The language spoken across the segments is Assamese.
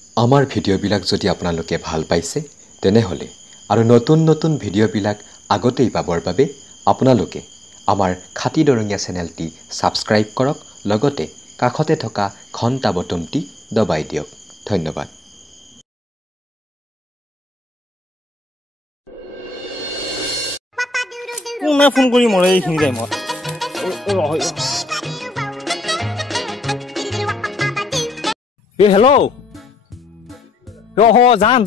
আমাৰ ভিডিঅ'বিলাক যদি আপোনালোকে ভাল পাইছে তেনেহলে আৰু নতুন ভিডিঅ'বিলাক আগতেই পাবৰ বাবে আপোনালোকে আমাৰ খাটি দৰঙীয়া চেনেলটি সাবস্ক্ৰাইব কৰক লগতে কাষতে থকা ঘণ্টা বটনটি দবাই দিয়ক ধন্যবাদ কোনে ফোন কৰি মৰে এইখিনি টাইমত হেল্ল' জান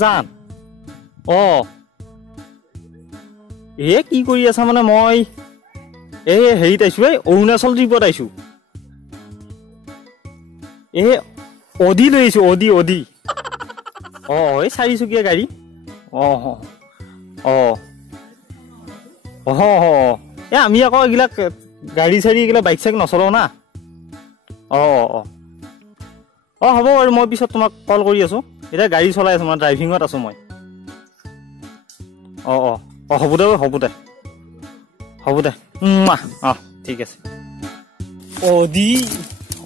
কি কৰি আছা মানে মই হেৰিত আহিছো অৰুণাচল ট্ৰিপত আহিছো অডি লৈ আহিছো অডি এই 4-চকীয়া গাড়ী আমি আকৌ এইবিলাক গাড়ী চাড়ী এইবিলাক বাইক চাইক নচলাও না হ'ব বাৰু মই পিছত তোমাক কল কৰি আছো এতিয়া গাড়ী চলাই আছো মই ড্ৰাইভিঙত আছো মই হ'ব দে ঠিক আছে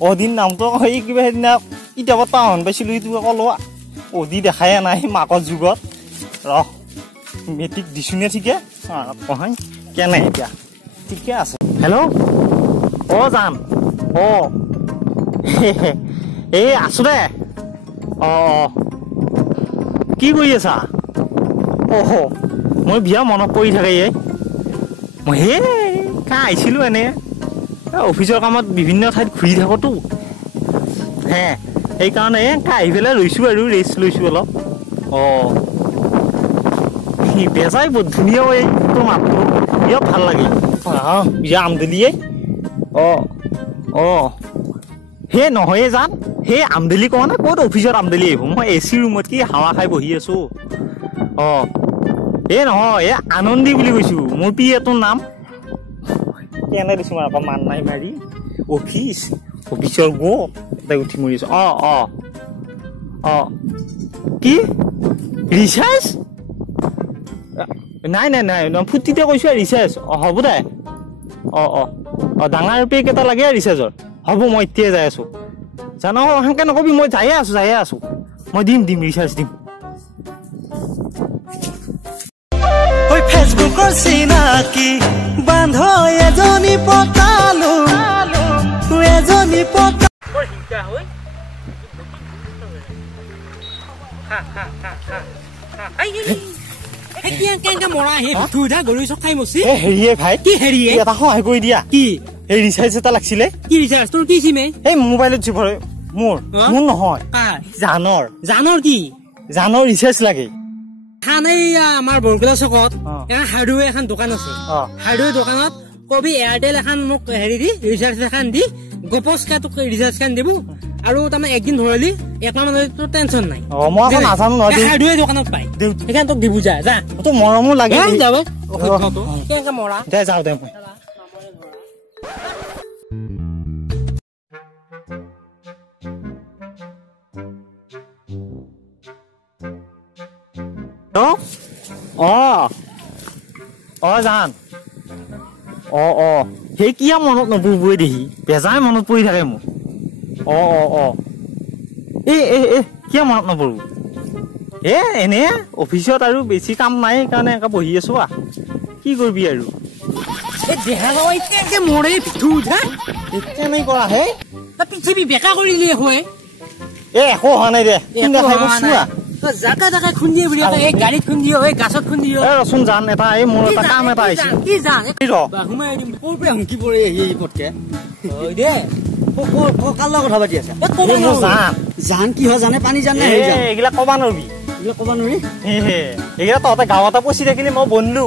অদিন নামটো সেই কিবা সেইদিনা কিতাপত পাহন পাইছিলো এইটো আকৌ লোৱা অদি দেখাই নাই মাকৰ যুগত মেট্ৰিক দিছোনে ঠিকে কেনে এতিয়া ঠিকে আছে হেল্ল' জান আছো দে কি কৰি আছা মই বিয়া মনত পৰি থাকে মই আহিছিলো এনে অফিচৰ কামত বিভিন্ন ঠাইত ঘূৰি থাকোতো সেইকাৰণে আহি পেলাই লৈছো আৰু ৰেষ্ট লৈছো অলপ বেজাই বহুত ধুনীয়া তোৰ মাতটো বিৰাট ভাল লাগে বিয়া আমদলিয়ে নহয় জান সেই আমদলি কওঁ নে ক'ত অফিচত আমদলি আহিব মই AC ৰুমত কি হাৱা খাই বহি আছো নহয় আনন্দী বুলি কৈছো মোৰ পিয়েটোৰ নাম কেনে দিছো মই আকৌ মান নাই মাৰি অফিচৰ তাই উঠি মৰি আছো কি ৰিচাৰ্জ নাই ফুৰ্তিতে কৈছো ৰিচাৰ্জ হ'ব দে ডাঙৰ পেক এটা লাগে ৰিচাৰ্জৰ হ'ব মই এতিয়াই যাই আছো জানো সেনেকে নকবি মই যায়ে আছো মই দিম ৰিচাৰ্জ দিম ফেচবুকৰ চিনাকি বান্ধ এজনী পতালো ৰিচাৰ্জ এটা লাগিছিলে মোবাইলত মোৰ নহয় জানৰ ৰিচাৰ্জ লাগে আমাৰ বৰকলা চকত হাৰ্ডৱেৰ এখন দোকান আছে হাৰ্ডৱেৰ দোকানত কবি এয়াৰটেল এখন মোক হেৰি দি ৰিচাৰ্জ এখন দি গপচকে তোক ৰিচাৰ্জ এখন দিব আৰু তাৰমানে একদিন ধৰিলি একমাহ মানে তোৰ টেনচন নাই হাৰ্ডৱেৰ দোকানত পাই সেইকাৰণে তোক দিব যা তোৰ মৰমো লাগে যাব কেনেকে মৰা যাওঁ দে জান সেই কিয় মনত নপৰিবই দেখি বেজাই মনত পৰি থাকে মোৰ কিয় মনত নপৰো এনে অফিচত আৰু বেছি কাম নাই সেইকাৰণে এনেকে বহি আছো কি কৰিবি আৰু পৃথিৱী বেকা কৰিলে হয় একো হোৱা নাই দে জাকা জাকা খুন্দিয়ে বুলি গাড়ীত খুন্দিও গাছত খুন্দিও ৰচোন জান এটা মোৰ এটা কাম এটা আহিছে কি জান সোমাই দিম ক'ৰ পৰা হুমকি পৰে পটকে কাৰ লগত কথা পাতি আছে জান কি হয় জানে পানী জান এইগিলা কবা নোৱাৰি এইগিলা তহঁতে গাঁৱতে পচি থাকিলে মই বনলো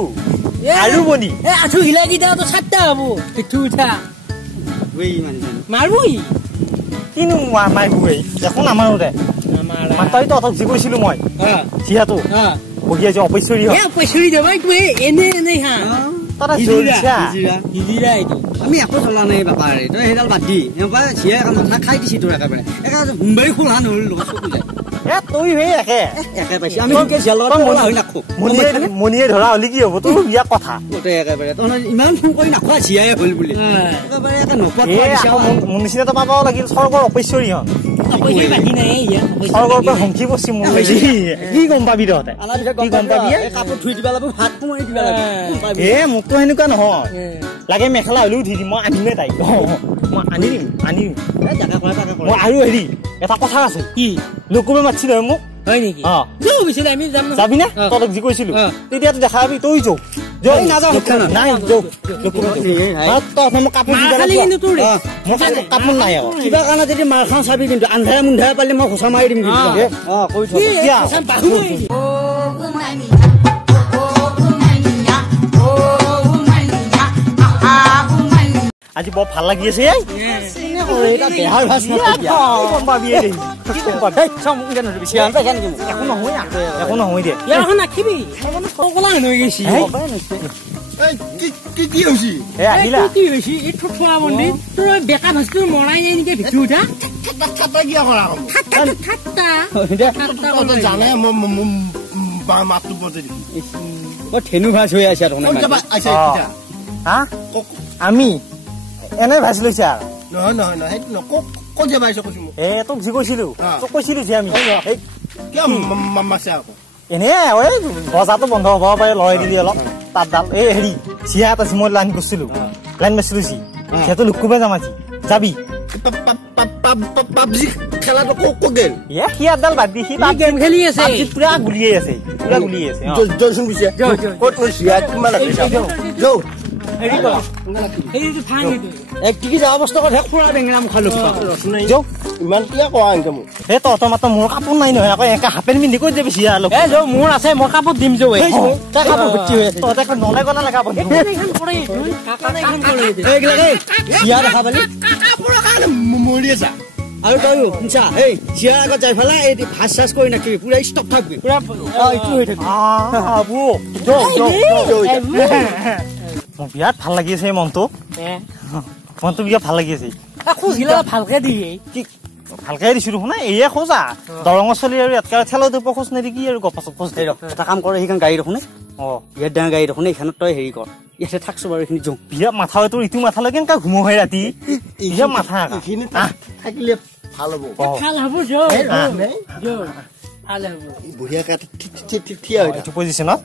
আৰু বনি আঁঠু হিলাই দি তো 7টা হব পিঠু উঠা মাৰবই কিনো মাৰিবই দেখোন আমাৰো দে তই তহঁতক যি কৈছিলো মই যিহেতু বহি আছো অপৈশ্বৰী আমি একো চলা নাই বাপাৰে তই সেইডাল বাদ দি চিয়া মাথা খাই দিছি তোৰ একেবাৰে মুম্বাই খোলা নহ'ল মনিয়ে ধৰা হলে কি হব তোৰ বিয়া কথা একেবাৰে তহঁতৰ ইমান ফোন কৰি নাখোৱা চিয়াই হল বুলি মোৰ নিচিনাটো পাব লাগিল স্বৰ্গৰ অপৈশ্বৰী হন পইচা বাকি নাই ইয়া সৰগৰ পৰা হংকি বসি মোৰ কি গম পাবি তহঁতে আনা পিছত কি গম পাবি এই কাপোৰ ধুই দিবা লাগিব ভাত মাৰি দিবা লাগিব এ মোকতো সেনেকুৱা নহয় লাগে মেখেলা হ'লেও ধুই দিম মই আনিমে তাইক মই আনি দিম এই জাগা কৰা জাগা কৰা মই আৰু হেৰি এটা কথা আছে কি লোকবে মাতিছিলে মোক হয় নেকি যাও বিছিলে আমি যাম যাবি না তহঁতক যি কৈছিলো তেতিয়াতো দেখা পাবি তই যাও নাযাওঁ নাই যাও তহঁতে মোক কাপোৰ দিব লাগিব মোৰ কাপোৰ নাই আকৌ কিবা কাৰণে যদি মাৰ খাওঁ চাবি কিন্তু আন্ধাৰে মুন্ধাৰে পালে মই ঘোচা মাৰি দিম কিন্তু কৈ থ আজি বৰ ভাল লাগি আছে বেহাৰ ভাজ গম পাবি একো নহয় দে ইয়াৰ নাখিবি পগলা হৈ গৈছি কি হৈছে আহিলা কি হৈছে এই ঠুঠুৱা মন্দিৰ তোৰ বেকা ভাস্তৰ মৰাই নাই নেকি ভিতু উঠা খাটা কিয় কৰা খাটা জানে মাতটো বজাই দিম ধেনু ভাজ হৈ আছে আমি এনে ভাজি লৈছে আৰু নহয় নহয় নহয় ক'ত যাবা আহিছ কৈছো মোক তোক যি কৈছিলো তোক কৈছিলো যে আমি কিয় মাছে আকৌ এনে বজাৰটো বন্ধ হ'ব পাৰে লৰাই দিবি অলপ তাঁতডাল এই হেৰি চিয়া এটা মই লাইন কৰিছিলো লাইন মাৰিছিলো চি সিহঁতো লুকুবে যাম আজি যাবি পাবজি খেলাটো ক'ত গেল সিয়াৰডাল বাদ দি সি গেম খেলি আছে পুৰা গুলিয়ে আছে জয়চোন পিছে ক'ত কৈছে কিমান আছে যৌ এক টিকি যোৱা অৱস্থা কথা খুৰা বেঙেনাম খালো যৌ ইমান কিয় কোৱা এনেকে মোক সেই তহঁতৰ মাত্ৰ মোৰ কাপোৰ নাই নহয় আকৌ একে হাফ পেণ্ট পিন্ধি কৈ যাবি চিয়া অলপ মোৰ আছে মই কাপোৰ দিম যৌ কাপোৰ ভৰ্তি হৈ আছে তহঁতে নলে গলা লগা বন্ধু চিয়া দেখা পালি মৰি আছা আৰু তই শুনছা এই চিয়াৰ আগত যাই পেলাই এই ভাজ চাজ কৰি নাকিবি পুৰা ষ্টপ থাকবি পুৰা এইটো হৈ থাকিবি বিৰাট ভাল লাগি আছে মনটো বিৰাট ভাল লাগি আছে খোজগিলা ভালকে দিয়ে কি ভালকে দিছো দেখোন এয়ে খোজা দৰঙৰ চলি আৰু ইয়াতকে ঠেলা দিব খোজ নেদি কি আৰু গপাছত খোজ দে এটা কাম কৰে সেইখন গাড়ী দেখোনে ইয়াত ডাঙৰ গাড়ী দেখোনে এইখনত তই হেৰি কৰ ইয়াতে থাকছো বাৰু এইখিনি যাওঁ বিৰাট মাথা হয় তোৰ ইটো মাথালৈ কেনেকা ঘুমো হয় ৰাতি বিৰাট মাথা এইখিনি থাকিলে ভাল হ'ব ভাল হ'ব ভাল হ'ব বঢ়িয়াকে থিয়া হৈ এইটো পজিশ্যনত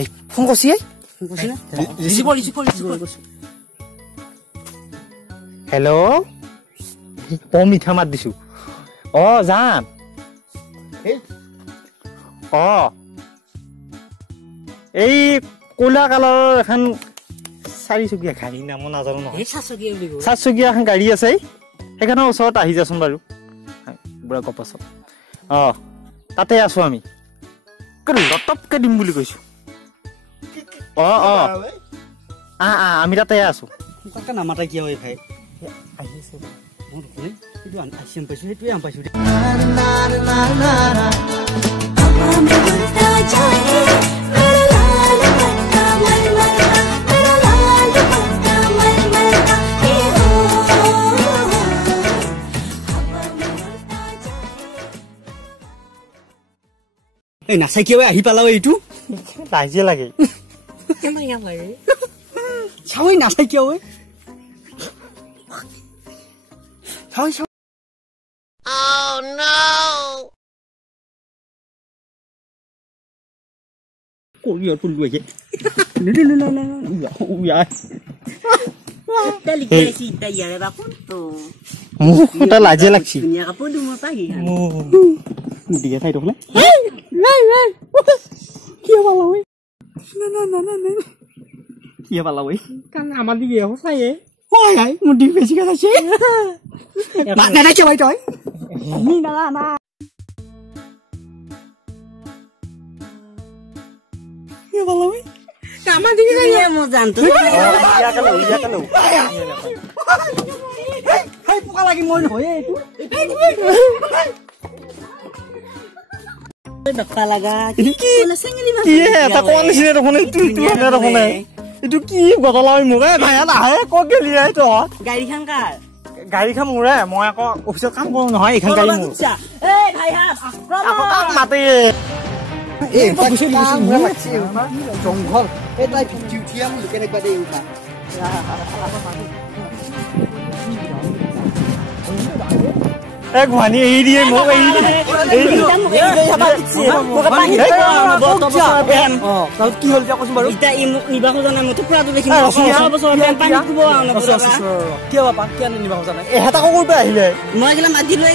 এই ফোন কৰিছি হেল্ল' মিঠা মাত দিছো যাম এই কলা কালাৰৰ এখন 4-চকীয়া গাড়ী নাম নাজানো নহয় 7-চকীয়া এখন গাড়ী আছে সেইখনৰ ওচৰত আহি যাচোন বাৰু বুঢ়া গপাছত তাতে আছো আমি লটপকে দিম বুলি কৈছো আমি তাতে আছো তাকে নামাতা কিয় হয় ভাই আহিছে সেইটোৱে আম পাইছো এই নাচাই কিয় আহি পালাও এইটো লাজে লাগে চাওই নাচাই কিয় লাজে লাগছি আমাৰ দিকে চাই মোৰ দিক বেছিকে চাইছে নানাইছে ভাই তই আমাৰ দিকে মই জানতো পোকা লাগি মই নহয় এইটো বেকা লাগা এইটো কি বদলা মোৰে ভাইয়া নাহে ক'ত গেলি তহঁত গাড়ীখন কাৰ গাড়ীখন মোৰে মই আকৌ অফিচত কাম কৰো নহয় এইখন গাড়ী মোৰ মাতে জংঘল এই তাই উঠিয়া মোৰ কেনেকুৱা দেই উঠা এক ভানি এৰি দিয়ে মোক এৰি দিয়ে কি হ'ল এতিয়া কৈছো বাৰু এতিয়া ই মোক নিবা খোজা নাই মইতো পুৰাটো দেখিম কিয় বাপা কিয় নিবা খোজা নাই এহেঁতাকো কৰিব আহিলে মই এইগিলা মাতি লৈ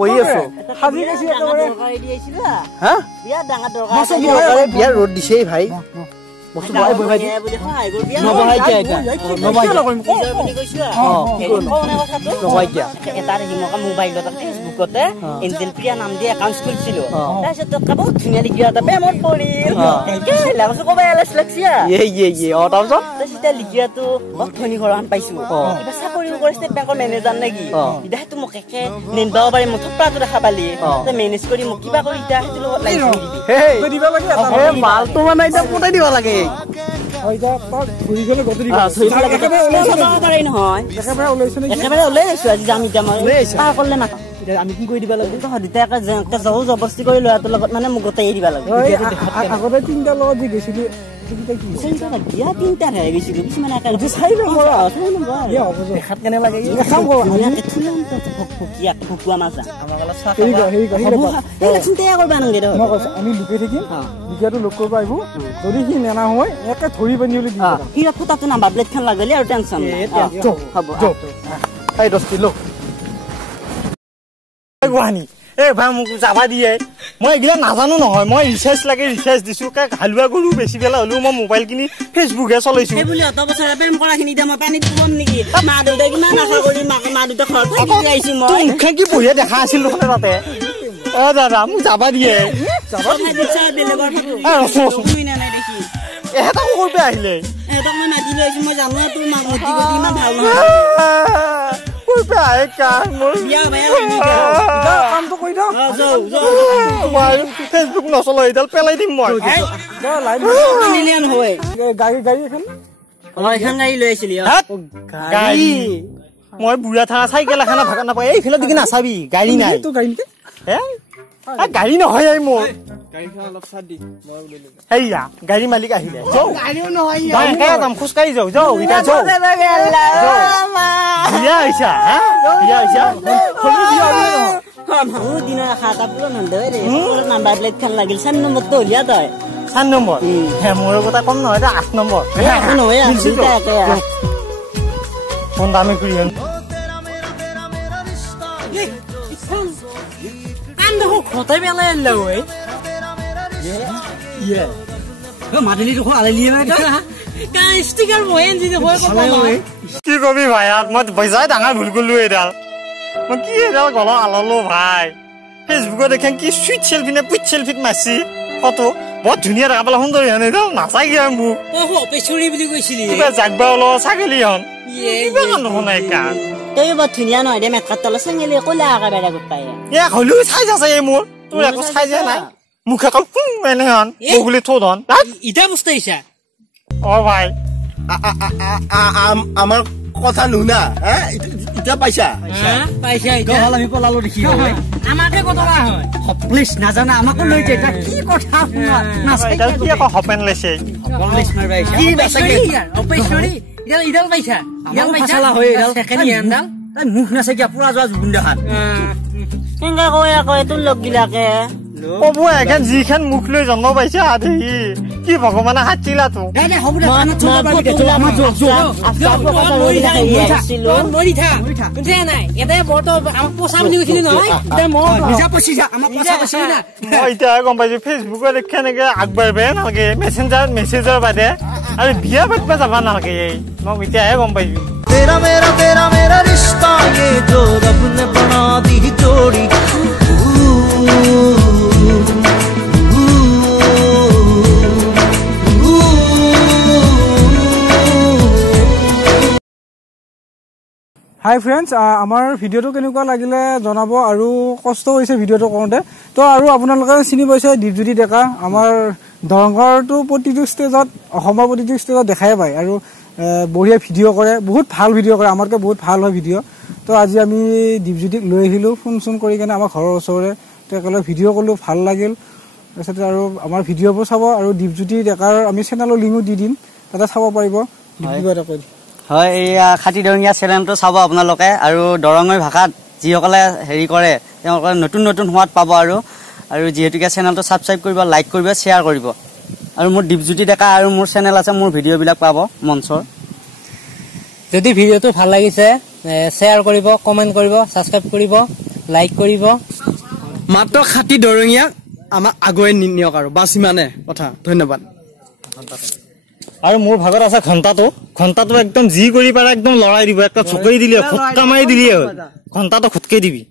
বহি আছো বিয়া ৰ'দ দিছে ভাই মোবাইলত ফেচবুকতে এঞ্জেল প্ৰিয়া নাম দি একাউণ্ট খুলিছিলো তাৰপিছত টকা বহুত ধুনীয়া লিখি এটা বেমত পৰিল লিখিয়াটো ধনী ঘৰখন পাইছো কিবা চাকৰিও কৰে ষ্টেট বেংকৰ মেনেজাৰ নেকি এতিয়া সেইটো মোক একে নিন্দাব পাৰি মোক থপৰাটো দেখা পালি মেনেজ কৰি মোক কিবা কৰি এতিয়া সেইটো লগত মালটো মানে এতিয়া পঠাই দিব লাগে একেবাৰে ওলাই আহিছো আজি যাম এতিয়া মই পাৰ কৰিলে নাখাওঁ আমি কি কৰি দিব লাগিব জবৰ জবস্তি কৰি ল'ৰাটোৰ লগত মানে মোক গোটেই দিবা লাগিব আগতে তিনিটাৰ লগত যি গৈছিলি আমি লুকাই থাকিম লুকিয়াটো লোক কৰিব আহিব যদি সি নেনা হয় একে ধৰি বান্ধি ফুটাটো নাম্বাৰ প্লেট খান লাগিলে আৰু টেনচন হ'ব 10 কিলো গুৱাহাটী এই ভাই মোক যাবা দিয়ে মই এইগিলা নাজানো নহয় মই ৰিচাৰ্জ লাগে ৰিচাৰ্জ দিছো হালোৱা গৰু বেছি পেলা হলেও মই মোবাইল কিনি ফেচবুকহে চলাইছো বুলি অত বছৰ প্ৰেম কৰাখিনি মই পানীত কম নেকি মা দেউতাই কিমান আশা কৰি মা দেউতা ঘৰত থাকি আহিছো মই মুখে কি বহিয়ে দেখা আছিল তাতে অ দাদা মোক যাবা দিয়ে এহেঁতাকো কৰিব আহিলে এহেঁতক মই মাতি লৈ আহিছো মই জানো তোৰ মাক মতি কৰি ইমান ভাল ফেচবুক নচলো এইডাল পেলাই দিম মই মই বুঢ়া থানা চাইকেল এখন ভাগা নাপাই এইফালে দিকে নাচাবি গাড়ী নাই গাড়ী নহয় মোৰ সেয়া গাড়ী মালিক আহিলে যাম খোজকাঢ়ি যাওঁ যাওঁ এতিয়া যাওঁ বিয়া আহিছা দিনৰ আশা এটা পূৰণ হ'ল নাম্বাৰ প্লেট খান লাগিল 4 নম্বৰটো হলিয়া তই 4 নম্বৰ মোৰ কথা কম নহয় 8 নম্বৰ ফোন দামী কৰি খতাই পেলাই মাদুলিটো কি কবি ভাই মই পইচাই ডাঙৰ ভুল কৰিলো এইডাল মই কি এইডাল গল আলালো ভাই ফেচবুকত দেখেন কি সুইট সেলফি নে পুইট সেলফিত মাৰছি ফটো বহুত ধুনীয়া দেখা পালে সুন্দৰ হন এইডাল নাচাই গিয়া মোক বুলি কৈছিলি জাগবা ওলো ছাগলী হন শুনাই কাম তই বৰ ধুনীয়া নহয় দে মেটকাত তলত চেঙেলি কলা একেবাৰে গোট পায় হলেও চাই আছে মোৰ তোৰ একো চাই যা নাই মুখে কল এনে হন বগুলি থৌ ধন ইটা বস্তু আহিছা অ ভাই আমাৰ কথা নুনা এতিয়া পাইছা আমি পলালো দেখি আমাকে কথা হয় প্লিজ নাজানা আমাকো লৈ যায় কি কথা কি আকৌ হপেন লৈছে ইডাল পাইছা মুখ নাচাই কিয় পুৰা যোৱা জুগুন দেখাত কেনেকা কয় আকৌ তোৰ লগ বিলাকে কব এখন যিখন মুখ লৈ জন্ম পাইছে আধি কি ভগৱানে হাতিলা তো এতিয়াহে গম পাইছো ফেচবুকত কেনেকে আগবাঢ়িব নালাগে মেছেজৰ বাদে আৰু বিয়া পাতিব যাব নালাগে মই এতিয়াহে গম পাইছো तेरा मेरा रिश्ता ये जो रब ने बना दी जोड़ी হাই ফ্ৰেণ্ডছ আমাৰ ভিডিঅ'টো কেনেকুৱা লাগিলে জনাব আৰু কষ্ট হৈছে ভিডিঅ'টো কৰোঁতে তো আৰু আপোনালোকে চিনি পাইছে দীপজ্যোতি ডেকা আমাৰ দৰংগৰটো প্ৰতিটো ষ্টেজত অসমৰ প্ৰতিটো ষ্টেজত দেখাই পায় আৰু বঢ়িয়া ভিডিঅ' কৰে, বহুত ভাল ভিডিঅ' কৰে, আমাতকৈ বহুত ভাল হয় ভিডিঅ'। তো আজি আমি দীপজ্যোতিক লৈ আহিলোঁ ফোন চোন কৰি কেনে আমাৰ ঘৰৰ ওচৰৰে, তো একেলগে ভিডিঅ' কৰিলোঁ, ভাল লাগিল। তাৰপিছতে আৰু আমাৰ ভিডিঅ'বোৰ চাব, আৰু দীপজ্যোতি ডেকাৰ আমি চেনেলৰ লিংকো দি দিম, তাতে চাব পাৰিব। হয়, এইয়া খাতি দৰঙীয়া চেনেলটো চাব আপোনালোকে, আৰু দৰঙৰ ভাষাত যিসকলে হেৰি কৰে তেওঁলোকে নতুন নতুন সোৱাদ পাব। আৰু যিহেতুকে চেনেলটো ছাবস্ক্ৰাইব কৰিব, লাইক কৰিব, শ্বেয়াৰ কৰিব। আৰু মোৰ দীপজ্যোতি ডেকা আৰু মোৰ চেনেল আছে, মোৰ ভিডিঅ'বিলাক পাব মঞ্চৰ। যদি ভিডিঅ'টো ভাল লাগিছে শ্বেয়াৰ কৰিব, কমেণ্ট কৰিব, ছাবস্ক্ৰাইব কৰিব, লাইক কৰিব। মাত্ৰ খাতি দৰঙীয়াক আমাক আগুৱাই নিয়ক, আৰু বাছ ইমানে কথা। ধন্যবাদ। আৰু মোৰ ভাগত আছে ঘণ্টাটো একদম যি কৰি পাৰা একদম লৰাই দিব, একটা চকৰি দিলে খুটকা মাৰি দিলেই হ'ল, ঘণ্টাটো খুটকে দিবি।